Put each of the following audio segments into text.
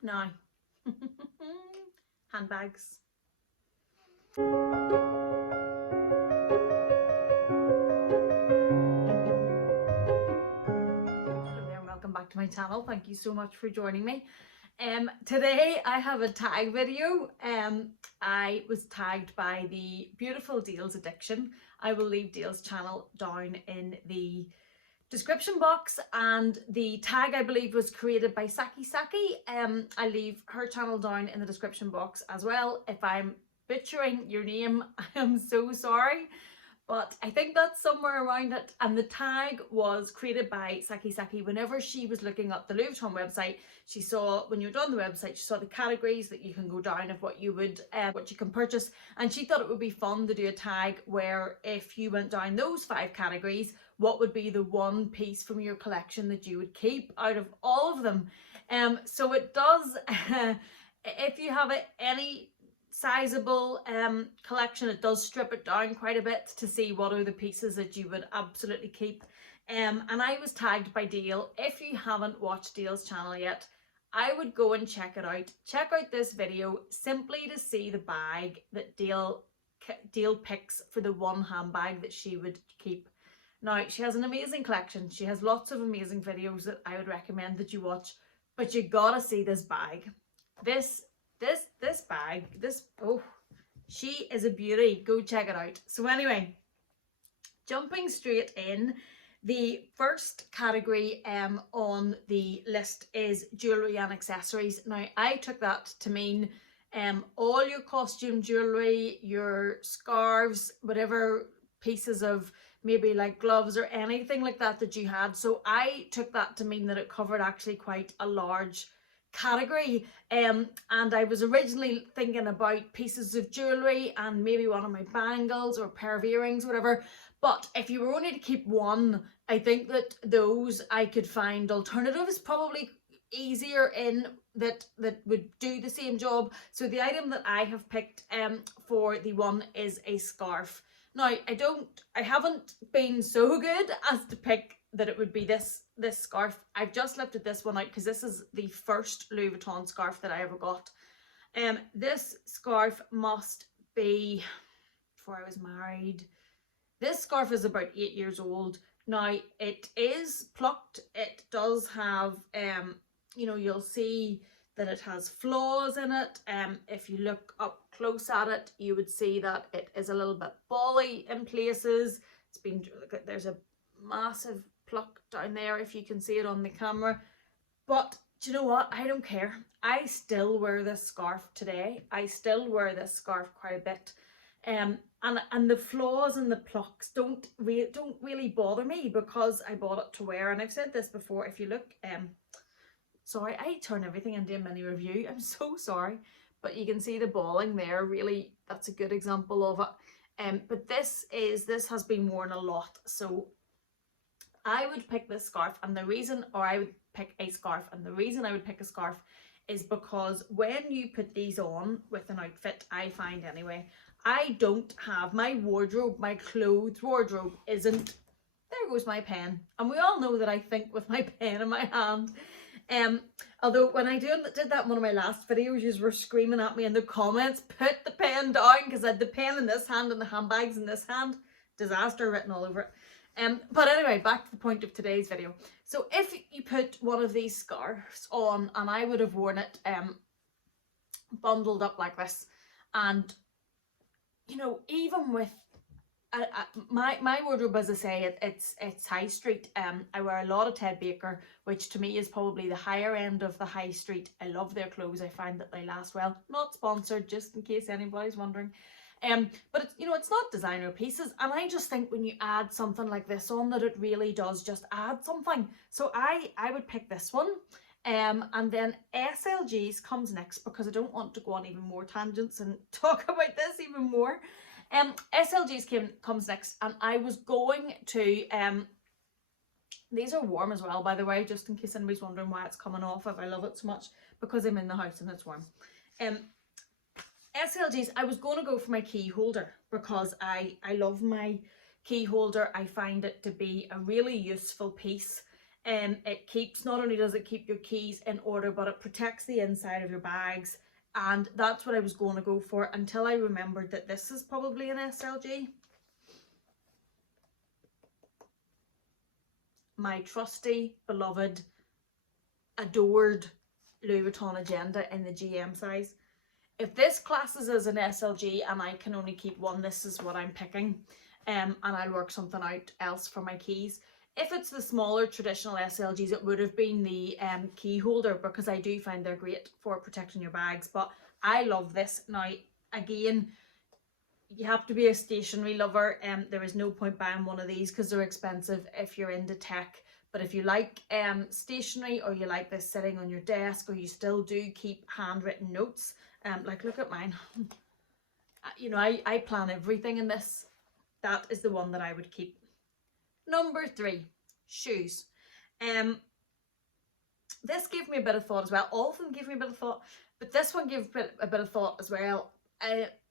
Now, handbags. Hello there, welcome back to my channel. Thank you so much for joining me. Today I have a tag video. I was tagged by the beautiful Dale's Addiction. I will leave Dale's channel down in the description box, and the tag I believe was created by Xsakisaki. I'll leave her channel down in the description box as well. If I'm butchering your name, I am so sorry, but I think that's somewhere around it. And the tag was created by Xsakisaki whenever she was looking up the Louis Vuitton website. She saw, when you were on the website, she saw the categories that you can go down of what you would, what you can purchase, and she thought it would be fun to do a tag where if you went down those 5 categories, what would be the one piece from your collection that you would keep out of all of them. So it does, if you have any sizable collection, it does strip it down quite a bit to see what are the pieces that you would absolutely keep. And I was tagged by Dale. If you haven't watched Dale's channel yet, I would go and check it out. Check out this video simply to see the bag that Dale picks for the one handbag that she would keep. Now, she has an amazing collection. She has lots of amazing videos that I would recommend that you watch, but you gotta see this bag. This bag, oh, she is a beauty. Go check it out. So anyway, jumping straight in, the first category on the list is jewellery and accessories. Now, I took that to mean all your costume jewellery, your scarves, whatever pieces of maybe like gloves or anything like that that you had. So I took that to mean that it covered actually quite a large category, and I was originally thinking about pieces of jewellery and maybe one of my bangles or a pair of earrings, whatever. But if you were only to keep one, I think that those I could find alternatives probably easier in that would do the same job. So the item that I have picked for the one is a scarf. Now, I haven't been so good as to pick that it would be this scarf. I've just lifted this one out because this is the first Louis Vuitton scarf that I ever got. This scarf must be before I was married. This scarf is about 8 years old. Now, it is plucked. It does have, you know, you'll see that it has flaws in it. If you look up close at it, you would see that it is a little bit bally in places. It's been, there's a massive pluck down there if you can see it on the camera. But do you know what? I don't care. I still wear this scarf today. I still wear this scarf quite a bit. And the flaws and the plucks don't really bother me because I bought it to wear. And I've said this before, if you look, sorry, I turn everything into a mini review. I'm so sorry. But you can see the balling there, really, that's a good example of it. But this has been worn a lot. So I would pick this scarf, and the reason, or I would pick a scarf, and the reason I would pick a scarf is because when you put these on with an outfit, I find anyway, I don't have my wardrobe, my clothes wardrobe isn't, there goes my pen. And we all know that I think with my pen in my hand. Although when I did that in one of my last videos, you were screaming at me in the comments, put the pen down, because I had the pen in this hand and the handbags in this hand. Disaster written all over it. But anyway, back to the point of today's video. So if you put one of these scarves on, and I would have worn it bundled up like this, and you know, even with my wardrobe, as I say, it's high street. I wear a lot of Ted Baker, which to me is probably the higher end of the high street. I love their clothes. I find that they last well. Not sponsored, just in case anybody's wondering. But it's, you know, it's not designer pieces, and I just think when you add something like this on, that it really does just add something. So I would pick this one. And then SLGs comes next, because I don't want to go on even more tangents and talk about this even more. SLGs comes next, and I was going to, these are warm as well, by the way, just in case anybody's wondering why it's coming off if I love it so much, because I'm in the house and it's warm. SLGs, I was going to go for my key holder because I love my key holder. I find it to be a really useful piece. It keeps, not only does it keep your keys in order, but it protects the inside of your bags. And that's what I was going to go for until I remembered that this is probably an SLG. My trusty, beloved, adored Louis Vuitton Agenda in the GM size. If this classes as an SLG and I can only keep one, this is what I'm picking. And I'll work something out else for my keys. If it's the smaller traditional SLGs, it would have been the key holder, because I do find they're great for protecting your bags. But I love this. Now, again, you have to be a stationery lover. There is no point buying one of these because they're expensive if you're into tech. But if you like stationery, or you like this sitting on your desk, or you still do keep handwritten notes, like look at mine. You know, I plan everything in this. That is the one that I would keep. Number 3, shoes. This gave me a bit of thought as well. All of them gave me a bit of thought, but this one gave a bit of thought as well.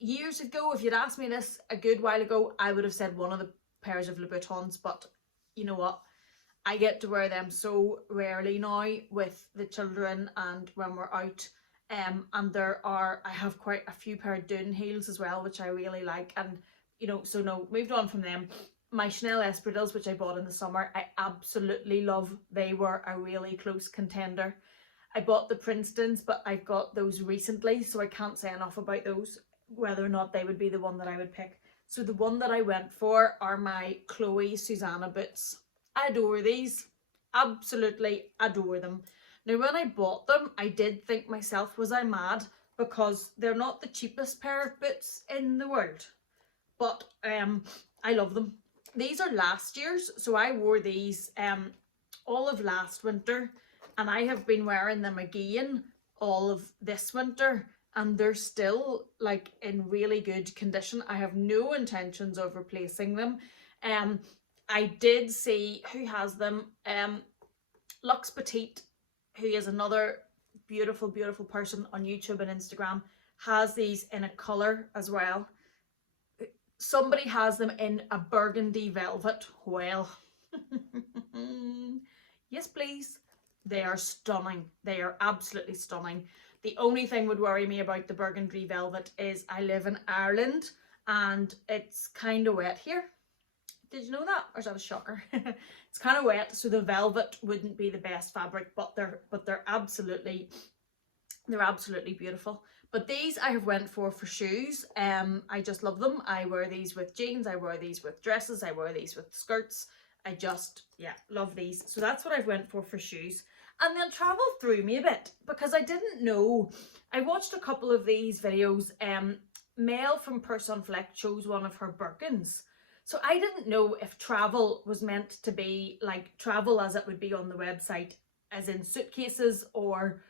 Years ago, if you'd asked me this a good while ago, I would have said one of the pairs of Louisvuittons, but you know what? I get to wear them so rarely now with the children and when we're out. And I have quite a few pair of Dune heels as well, which I really like. And you know, so no, moved on from them. My Chanel espadrilles, which I bought in the summer, I absolutely love. They were a really close contender. I bought the Princetons, but I've got those recently, so I can't say enough about those, whether or not they would be the one that I would pick. So the one that I went for are my Chloe Susanna boots. I adore these. Absolutely adore them. Now, when I bought them, I did think myself, was I mad? Because they're not the cheapest pair of boots in the world. But I love them. These are last year's, so I wore these all of last winter, and I have been wearing them again all of this winter, and they're still like in really good condition. I have no intentions of replacing them. I did see who has them. Lux Petite, who is another beautiful person on YouTube and Instagram, has these in a colour as well. Somebody has them in a burgundy velvet. Well, yes please. They are stunning. They are absolutely stunning. The only thing would worry me about the burgundy velvet is I live in Ireland and it's kind of wet here. Did you know that? Or is that a shocker? It's kind of wet, so the velvet wouldn't be the best fabric, but they're absolutely beautiful. But these I have went for shoes. I just love them. I wear these with jeans, I wear these with dresses, I wear these with skirts. I just, yeah, love these. So that's what I've went for shoes. And then travel threw me a bit because I didn't know. I watched a couple of these videos. Mel from Person Fleck chose one of her Birkins. So I didn't know if travel was meant to be like travel as it would be on the website, as in suitcases or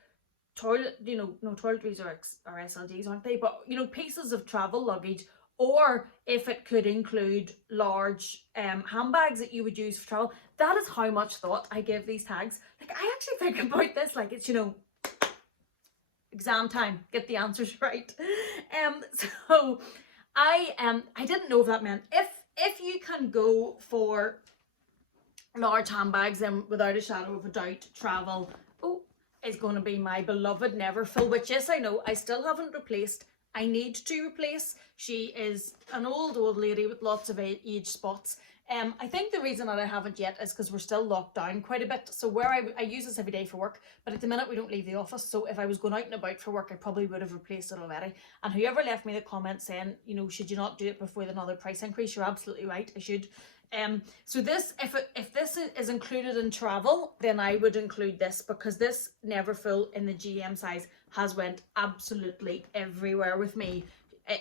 toilet, you know, no, toiletries are SLGs, aren't they? But, you know, pieces of travel luggage, or if it could include large handbags that you would use for travel. That is how much thought I give these tags. Like, I actually think about this like it's, you know, exam time, get the answers right. So I didn't know if that meant if you can go for large handbags, then without a shadow of a doubt, travel is going to be my beloved Neverfull, which, yes, I know I still haven't replaced. I need to replace. She is an old lady with lots of age spots. I think the reason that I haven't yet is because we're still locked down quite a bit. So where I use this every day for work, but at the minute we don't leave the office. So if I was going out and about for work, I probably would have replaced it already. And whoever left me the comment saying, you know, should you not do it before another price increase? You're absolutely right. I should. So this, if this is included in travel, then I would include this, because this Neverfull in the GM size has went absolutely everywhere with me.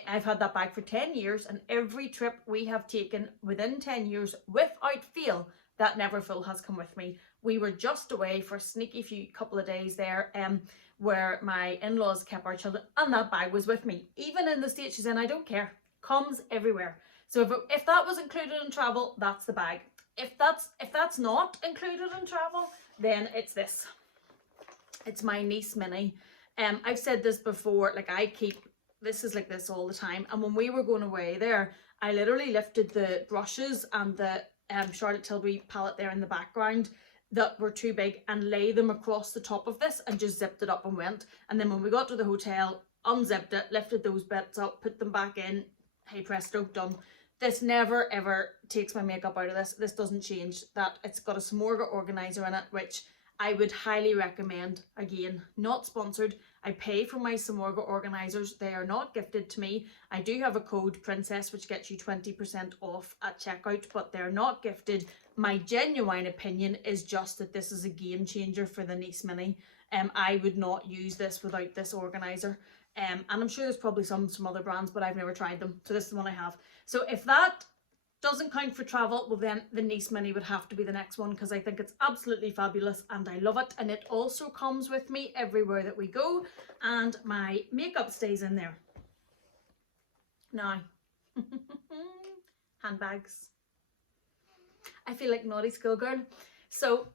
I've had that bag for 10 years, and every trip we have taken within 10 years without fail, that Neverfull has come with me. We were just away for a sneaky couple of days there, where my in-laws kept our children, and that bag was with me. Even in the state she's in, I don't care. Comes everywhere. So if that was included in travel, that's the bag. If that's not included in travel, then it's this. It's my niece mini. I've said this before, like I keep, this is like this all the time. And when we were going away there, I literally lifted the brushes and the Charlotte Tilbury palette there in the background. that were too big and lay them across the top of this and just zipped it up and went. And then when we got to the hotel, unzipped it, lifted those bits up, put them back in, hey presto, done. This never ever takes my makeup out of this. This doesn't change that. It's got a Samorga organizer in it, which I would highly recommend. Again, not sponsored. I pay for my Samorga organizers. They are not gifted to me. I do have a code Princess which gets you 20% off at checkout, but they're not gifted. My genuine opinion is just that this is a game changer for the Nice Mini. I would not use this without this organizer. And I'm sure there's probably some other brands, but I've never tried them. So this is the one I have. So if that doesn't count for travel, well then the Nice Mini would have to be the next one, because I think it's absolutely fabulous and I love it. And it also comes with me everywhere that we go, and my makeup stays in there. Now, handbags. I feel like naughty schoolgirl. So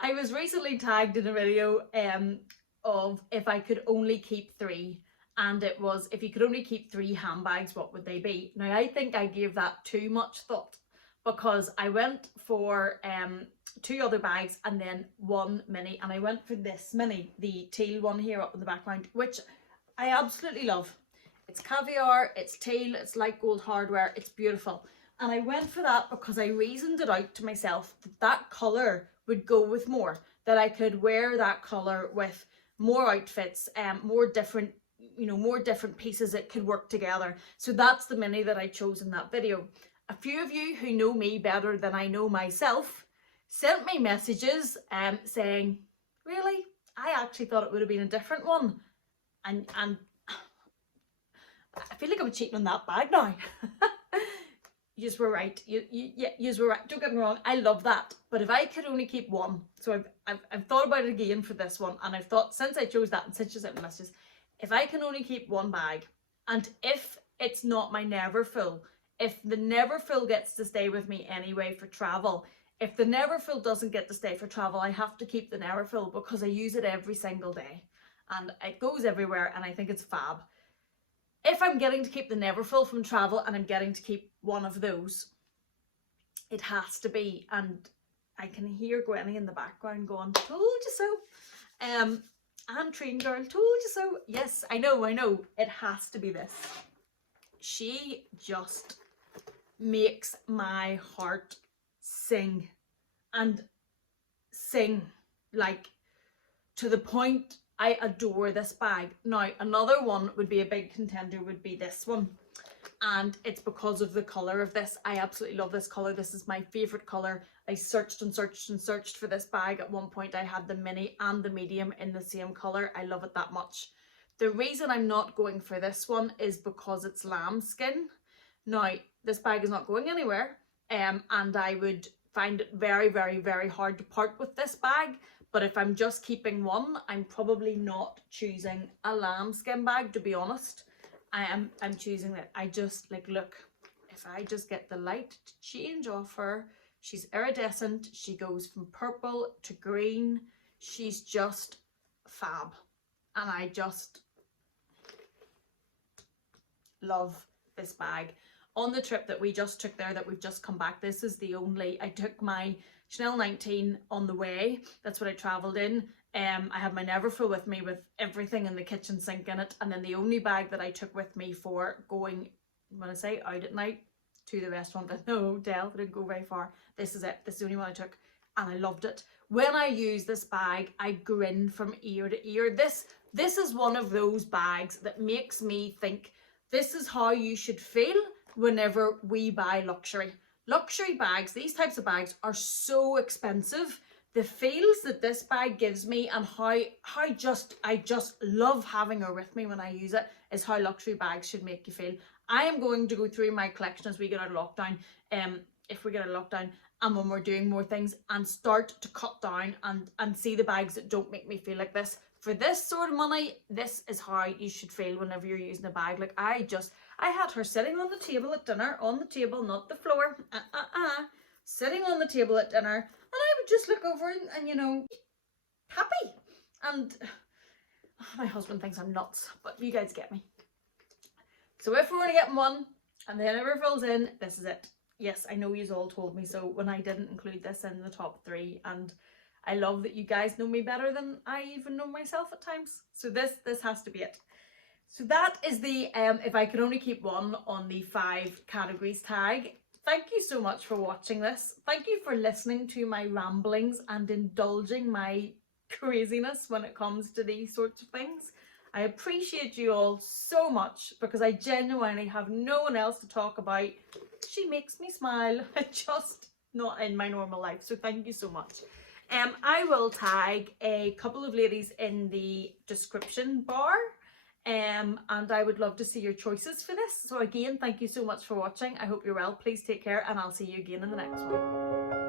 I was recently tagged in a video of if I could only keep 3, and it was, if you could only keep 3 handbags, what would they be? Now I think I gave that too much thought, because I went for 2 other bags and then 1 mini, and I went for this mini, the teal one here up in the background, which I absolutely love. It's caviar, it's teal, it's light gold hardware, it's beautiful. And I went for that because I reasoned it out to myself that that colour would go with more, that I could wear that colour with more outfits, more different, you know, more different pieces that could work together. So that's the mini that I chose in that video. A few of you who know me better than I know myself sent me messages saying, really? I actually thought it would have been a different one. And I feel like I'm cheating on that bag now. You were right. You were right. Don't get me wrong. I love that. But if I could only keep 1, so I've thought about it again for this one, and I've thought, since I chose that and since you sent me messages, if I can only keep 1 bag, and if it's not my Neverfull, if the Neverfull gets to stay with me anyway for travel, if the Neverfull doesn't get to stay for travel, I have to keep the Neverfull because I use it every single day and it goes everywhere and I think it's fab. If I'm getting to keep the Neverfull from travel and I'm getting to keep one of those, it has to be, and I can hear Gwenny in the background going, told you so. And Train Girl, told you so. Yes, I know, it has to be this. She just makes my heart sing, and sing, like, to the point I adore this bag. Now, another one would be a big contender, would be this one. And it's because of the colour of this. I absolutely love this colour. This is my favourite colour. I searched and searched and searched for this bag. At one point I had the mini and the medium in the same colour. I love it that much. The reason I'm not going for this one is because it's lambskin. Now, this bag is not going anywhere, and I would find it very, very, very hard to part with this bag. But if I'm just keeping 1, I'm probably not choosing a lambskin bag, to be honest. I'm choosing that. I just, like, look, if I just get the light to change off her, she's iridescent, she goes from purple to green, she's just fab. And I just love this bag. On the trip that we just took there, that we've just come back, this is the only, I took my Chanel 19 on the way, that's what I travelled in. I had my Neverfull with me with everything in the kitchen sink in it, and then the only bag that I took with me for going, when I say out at night, to the restaurant at the hotel, I didn't go very far, this is it, this is the only one I took, and I loved it. When I use this bag, I grin from ear to ear. This is one of those bags that makes me think this is how you should feel whenever we buy luxury. Luxury bags, these types of bags are so expensive. The feels that this bag gives me, and how I just love having her with me when I use it, is how luxury bags should make you feel. I am going to go through my collection as we get out of lockdown, if we get out of lockdown, and when we're doing more things, and start to cut down and see the bags that don't make me feel like this. For this sort of money, this is how you should feel whenever you're using a bag. Like, I had her sitting on the table at dinner, on the table, not the floor, sitting on the table at dinner, and I would just look over and you know, happy. And my husband thinks I'm nuts, but you guys get me. So if we're only getting 1 and the Neverfull's in, this is it. yes, I know you all told me so when I didn't include this in the top 3, and I love that you guys know me better than I even know myself at times. So this has to be it. So that is the if I could only keep one on the 5 categories tag. Thank you so much for watching this. Thank you for listening to my ramblings and indulging my craziness when it comes to these sorts of things. I appreciate you all so much because I genuinely have no one else to talk about. She makes me smile, just not in my normal life. So thank you so much. I will tag a couple of ladies in the description bar. And I would love to see your choices for this. So again, thank you so much for watching. I hope you're well. Please take care, and I'll see you again in the next one.